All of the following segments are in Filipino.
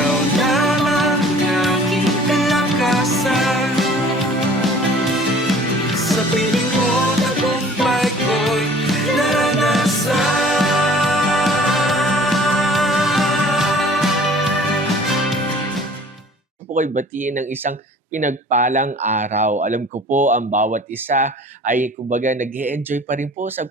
ikaw na ang aking kalakasan. Sa piling mo, tagumpay ko'y naranasan. Po kayo batiin ng isang pinagpalang araw. Alam ko po ang bawat isa ay kumbaga nag-e-enjoy pa rin po sa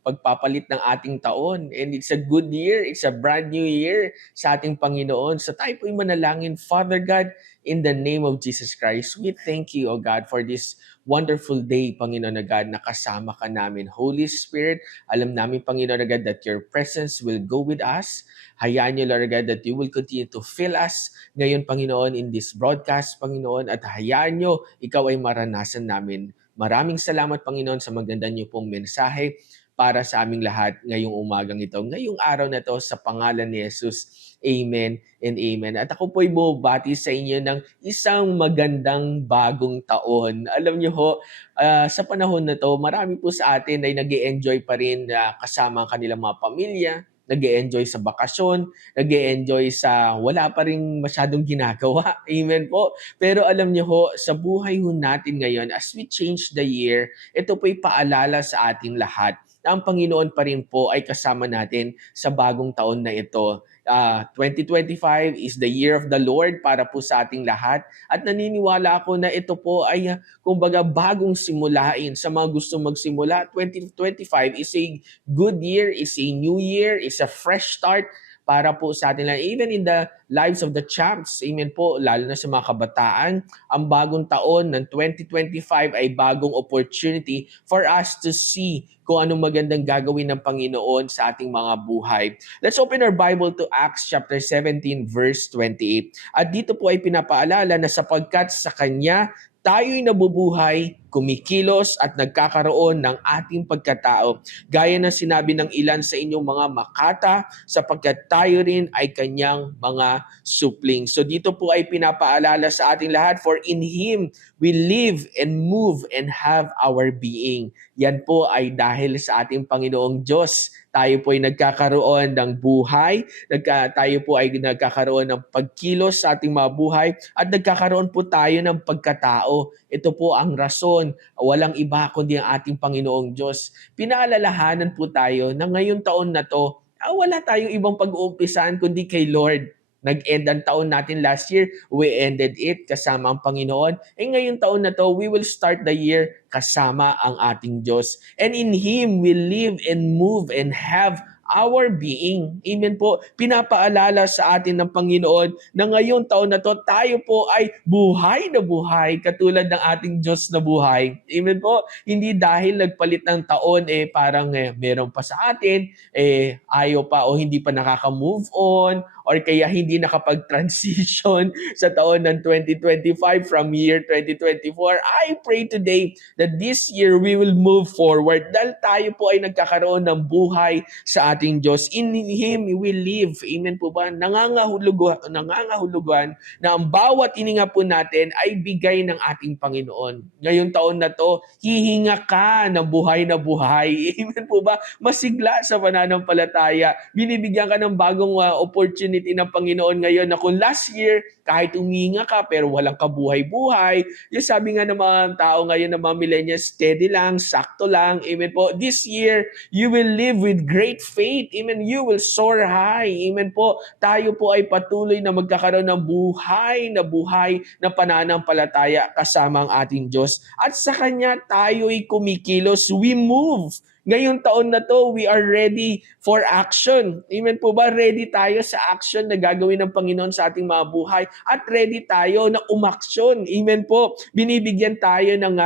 pagpapalit ng ating taon. And it's a good year, it's a brand new year sa ating Panginoon. So tayo po'y manalangin, Father God, in the name of Jesus Christ, we thank you, O God, for this wonderful day, Panginoon na God, na kasama ka namin. Holy Spirit, alam namin, Panginoon na God, that your presence will go with us. Hayaan niyo, Lord God, that you will continue to fill us ngayon, Panginoon, in this broadcast, Panginoon, at hayaan nyo, ikaw ay maranasan namin. Maraming salamat, Panginoon, sa maganda niyo pong mensahe para sa aming lahat ngayong umagang ito. Ngayong araw na ito, sa pangalan ni Jesus, Amen and Amen. At ako po'y bumabati sa inyo ng isang magandang bagong taon. Alam niyo ho, sa panahon na to, marami po sa atin ay nag-e-enjoy pa rin kasama ang kanilang mga pamilya, nag-e-enjoy sa bakasyon, nag-e-enjoy sa wala pa rin masyadong ginagawa. Amen po. Pero alam niyo ho, sa buhay ho natin ngayon, as we change the year, ito po'y paalala sa ating lahat na ang Panginoon pa rin po ay kasama natin sa bagong taon na ito. 2025 is the year of the Lord para po sa ating lahat. At naniniwala ako na ito po ay kumbaga bagong simulain. Sa mga gusto magsimula, 2025 is a good year, is a new year, is a fresh start para po sa atin lang. Even in the lives of the champs, amen po, lalo na sa mga kabataan, ang bagong taon ng 2025 ay bagong opportunity for us to see kung anong magandang gagawin ng Panginoon sa ating mga buhay. Let's open our Bible to Acts chapter 17 verse 28. At dito po ay pinapaalala na sapagkat sa Kanya tayo'y nabubuhay, kumikilos at nagkakaroon ng ating pagkatao. Gaya na sinabi ng ilan sa inyong mga makata, sapagkat tayo rin ay kanyang mga supling. So dito po ay pinapaalala sa ating lahat, for in Him we live and move and have our being. Yan po ay dahil sa ating Panginoong Diyos. Tayo po ay nagkakaroon ng buhay, tayo po ay nagkakaroon ng pagkilos sa ating mga buhay, at nagkakaroon po tayo ng pagkatao. Ito po ang rason, walang iba kundi ang ating Panginoong Diyos. Pinaalalahanan po tayo na ngayong taon na to, wala tayong ibang pag-uumpisahan kundi kay Lord. Nag-end ang taon natin last year, we ended it kasama ang Panginoon. Ngayong taon na to, we will start the year kasama ang ating Diyos. And in Him, we live and move and have our being. Amen po. Pinapaalala sa atin ng Panginoon na ngayong taon na to, tayo po ay buhay na buhay katulad ng ating Diyos na buhay. Amen po. Hindi dahil nagpalit ng taon, parang meron pa sa atin, ayaw pa o hindi pa nakaka-move on, or kaya hindi nakapag-transition sa taon ng 2025 from year 2024. I pray today that this year we will move forward dahil tayo po ay nagkakaroon ng buhay sa ating Diyos. In Him we live. Amen po ba? Nangangahulugan na ang bawat hininga po natin ay bigay ng ating Panginoon. Ngayong taon na to, hihinga ka ng buhay na buhay. Amen po ba? Masigla sa pananampalataya. Binibigyan ka ng bagong opportunity ng Panginoon ngayon na kung last year, kahit uminga ka pero walang kabuhay-buhay, yung sabi nga ng mga tao ngayon, ng mga millennials, steady lang, sakto lang. Amen po. This year, you will live with great faith. Amen. You will soar high. Amen po. Tayo po ay patuloy na magkakaroon ng buhay na pananampalataya kasama ang ating Diyos. At sa Kanya tayo'y kumikilos. We move. Ngayong taon na to, we are ready for action. Amen po ba? Ready tayo sa action na gagawin ng Panginoon sa ating mga buhay, at ready tayo na umaksyon. Amen po. Binibigyan tayo ng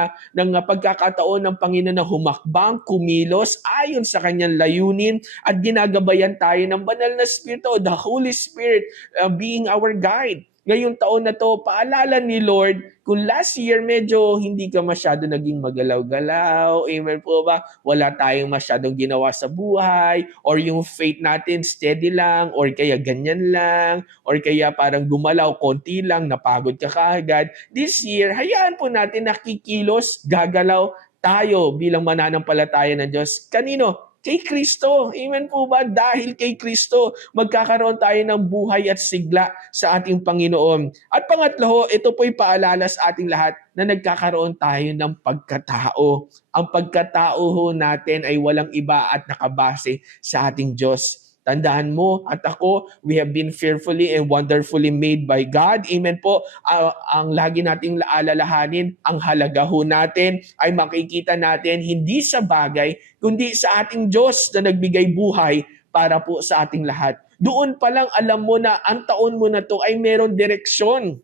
pagkakataon ng Panginoon na humakbang, kumilos ayon sa kanyang layunin, at ginagabayan tayo ng banal na Espiritu, the Holy Spirit being our guide. Ngayong taon na to, paalala ni Lord, kung last year medyo hindi ka masyado naging magalaw-galaw, amen po ba? Wala tayong masyadong ginawa sa buhay, or yung faith natin steady lang, or kaya ganyan lang, or kaya parang gumalaw, konti lang, napagod ka kaagad. This year, hayaan po natin nakikilos, gagalaw tayo bilang mananampalataya ng Diyos. Kanino? Kay Kristo. Amen po ba? Dahil kay Kristo, magkakaroon tayo ng buhay at sigla sa ating Panginoon. At pangatlo, ito po'y paalala sa ating lahat na nagkakaroon tayo ng pagkatao. Ang pagkatao ho natin ay walang iba at nakabase sa ating Diyos. Tandaan mo at ako, we have been fearfully and wonderfully made by God. Amen po. Ang lagi nating alalahanin, ang halaga ho natin ay makikita natin hindi sa bagay, kundi sa ating Diyos na nagbigay buhay para po sa ating lahat. Doon pa lang alam mo na ang taon mo na to ay meron direksyon.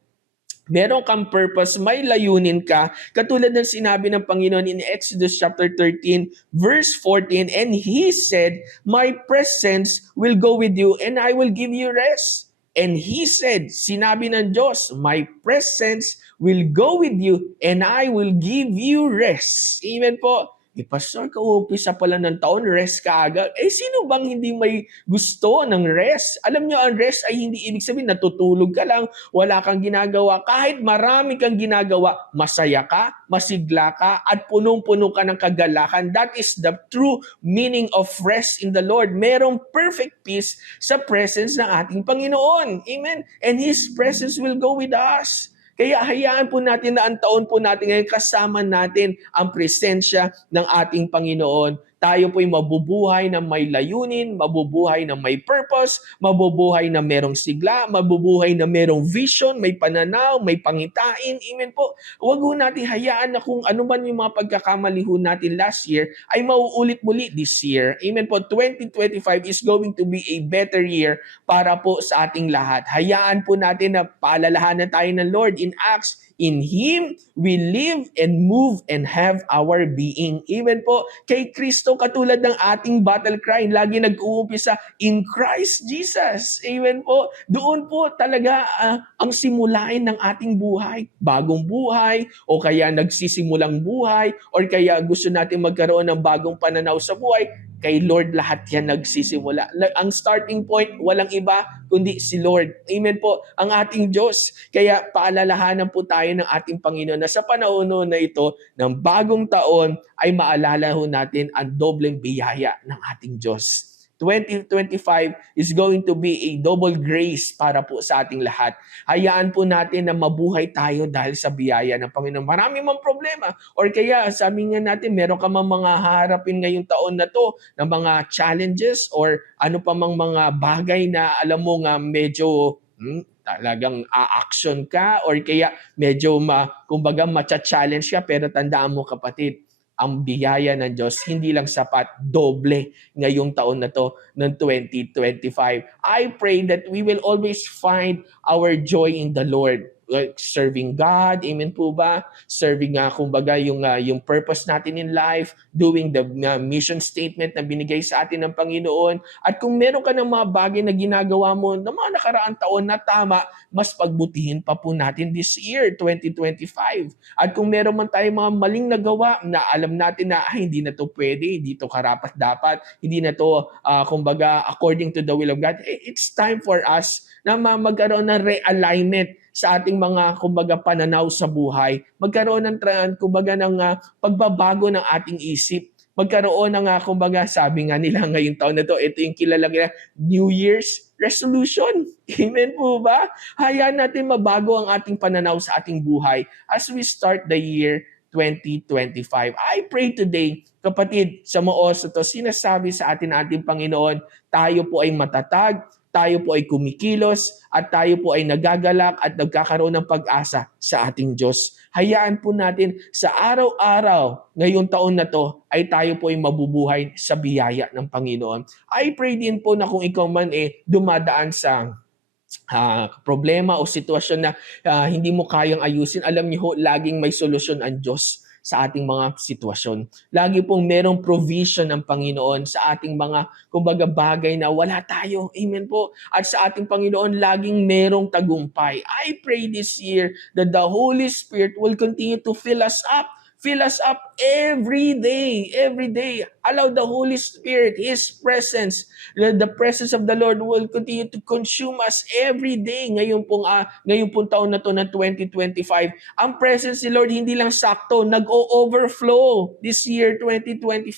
Meron kang purpose, may layunin ka. Katulad ng sinabi ng Panginoon in Exodus chapter 13, verse 14, and He said, my presence will go with you and I will give you rest. And He said, sinabi ng Diyos, my presence will go with you and I will give you rest. Amen po. Pastor, kauumpisa pala ng taon, rest ka agad. Sino bang hindi may gusto ng rest? Alam nyo, ang rest ay hindi ibig sabihin natutulog ka lang, wala kang ginagawa. Kahit marami kang ginagawa, masaya ka, masigla ka, at punong-puno ka ng kagalakan. That is the true meaning of rest in the Lord. Merong perfect peace sa presence ng ating Panginoon. Amen? And His presence will go with us. Kaya hayaan po natin na ang taon po natin ngayon kasama natin ang presensya ng ating Panginoon. Tayo po'y mabubuhay na may layunin, mabubuhay na may purpose, mabubuhay na merong sigla, mabubuhay na merong vision, may pananaw, may pangitain. Amen po. Huwag ho natin hayaan na kung ano man yung mga pagkakamali ho natin last year ay mauulit muli this year. Amen po. 2025 is going to be a better year para po sa ating lahat. Hayaan po natin na paalalahanan tayo ng Lord in Acts. In Him, we live and move and have our being. Amen po. Kay Kristo, katulad ng ating battle cry, lagi nag-uumpisa, in Christ Jesus. Amen po. Doon po talaga ang simulain ng ating buhay. Bagong buhay, o kaya nagsisimulang buhay, or kaya gusto natin magkaroon ng bagong pananaw sa buhay. Kay Lord lahat yan nagsisimula. Ang starting point, walang iba, kundi si Lord. Amen po, ang ating Diyos. Kaya paalalahanan po tayo ng ating Panginoon na sa panahon na ito, ng bagong taon, ay maalala ho natin ang dobleng biyaya ng ating Diyos. 2025 is going to be a double grace para po sa ating lahat. Hayaan po natin na mabuhay tayo dahil sa biyaya ng Panginoon. Marami mang problema. Or kaya sabi nga natin, meron ka mang mga haharapin ngayong taon na to ng mga challenges or ano pa mang mga bagay na alam mo nga medyo talagang a-action ka or kaya medyo kumbaga matcha-challenge ka, pero tandaan mo kapatid, ang biyaya ng Diyos hindi lang sapat, doble ngayong taon na to ng 2025. I pray that we will always find our joy in the Lord. Like serving God, amen po ba? Serving kumbaga yung purpose natin in life, doing the mission statement na binigay sa atin ng Panginoon. At kung meron ka ng mga bagay na ginagawa mo na mga nakaraang taon na tama, mas pagbutihin pa po natin this year, 2025. At kung meron man tayong mga maling nagawa na alam natin na hindi na to pwede, hindi to karapat-dapat, hindi na to kumbaga according to the will of God, it's time for us na magkaroon ng realignment sa ating mga kumbaga pananaw sa buhay, magkaroon ng kumbaga ng pagbabago ng ating isip, magkaroon ng kumbaga sabi nga nila ngayong taon na to, ito yung kilala nila, New Year's resolution. Amen po ba? Hayaan natin mabago ang ating pananaw sa ating buhay as we start the year 2025. I pray today, kapatid, sa Moos ito, sinasabi sa ating Panginoon, tayo po ay matatag, tayo po ay kumikilos, at tayo po ay nagagalak at nagkakaroon ng pag-asa sa ating Diyos. Hayaan po natin sa araw-araw ngayong taon na to ay tayo po ay mabubuhay sa biyaya ng Panginoon. I pray din po na kung ikaw man dumadaan sa problema o sitwasyon na hindi mo kayang ayusin, alam niyo laging may solusyon ang Diyos sa ating mga sitwasyon. Lagi pong merong provision ng Panginoon sa ating mga kumbaga bagay na wala tayo. Amen po. At sa ating Panginoon, laging merong tagumpay. I pray this year that the Holy Spirit will continue to fill us up, Fill us up every day, every day. Allow the Holy Spirit, His presence, the presence of the Lord will continue to consume us every day. Ngayon pong taon na to ng 2025, ang presence ni Lord hindi lang sakto, nag-o-overflow this year 2025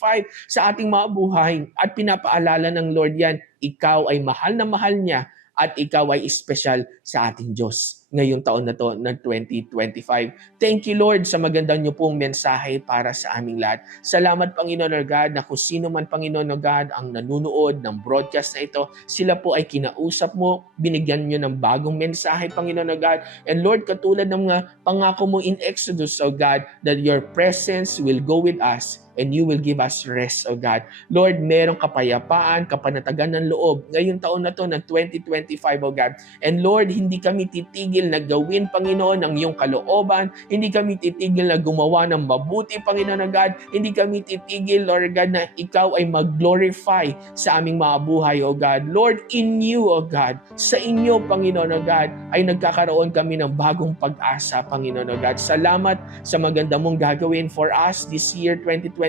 sa ating mga buhay. At pinapaalala ng Lord yan, ikaw ay mahal na mahal niya at ikaw ay espesyal sa ating Diyos ngayong taon na to ng 2025. Thank you, Lord, sa magandang niyo pong mensahe para sa aming lahat. Salamat, Panginoon our God, na kung sino man, Panginoon our God, ang nanunood ng broadcast na ito, sila po ay kinausap mo, binigyan niyo ng bagong mensahe, Panginoon our God. And Lord, katulad ng mga pangako mo in Exodus, O God, that your presence will go with us and you will give us rest, O God. Lord, merong kapayapaan, kapanatagan ng loob ngayong taon na to ng 2025, O God. And Lord, hindi kami titigil na gawin, Panginoon, ang iyong kalooban. Hindi kami titigil na gumawa ng mabuti, Panginoon, O God. Hindi kami titigil, Lord God, na ikaw ay mag-glorify sa aming mga buhay, O God. Lord, in you, O God, sa inyo, Panginoon, O God, ay nagkakaroon kami ng bagong pag-asa, Panginoon, O God. Salamat sa maganda mong gagawin for us this year, 2025.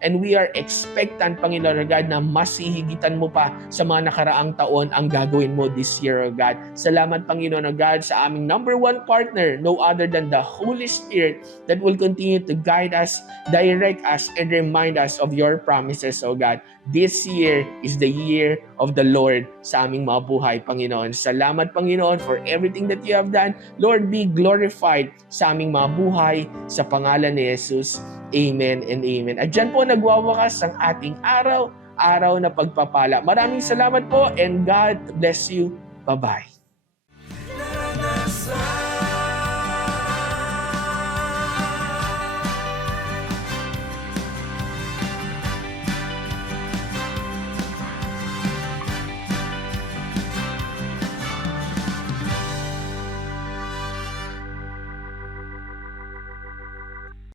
And we are expectant, Panginoon, O God, na mas hihigitan mo pa sa mga nakaraang taon ang gagawin mo this year, O God. Salamat, Panginoon, O God, sa aming number one partner, no other than the Holy Spirit that will continue to guide us, direct us, and remind us of your promises, O God. This year is the year of the Lord sa aming mga buhay, Panginoon. Salamat, Panginoon, for everything that you have done. Lord, be glorified sa aming mga buhay sa pangalan ni Jesus. Amen and amen. At dyan po nagwawakas ang ating araw na pagpapala. Maraming salamat po and God bless you. Bye-bye.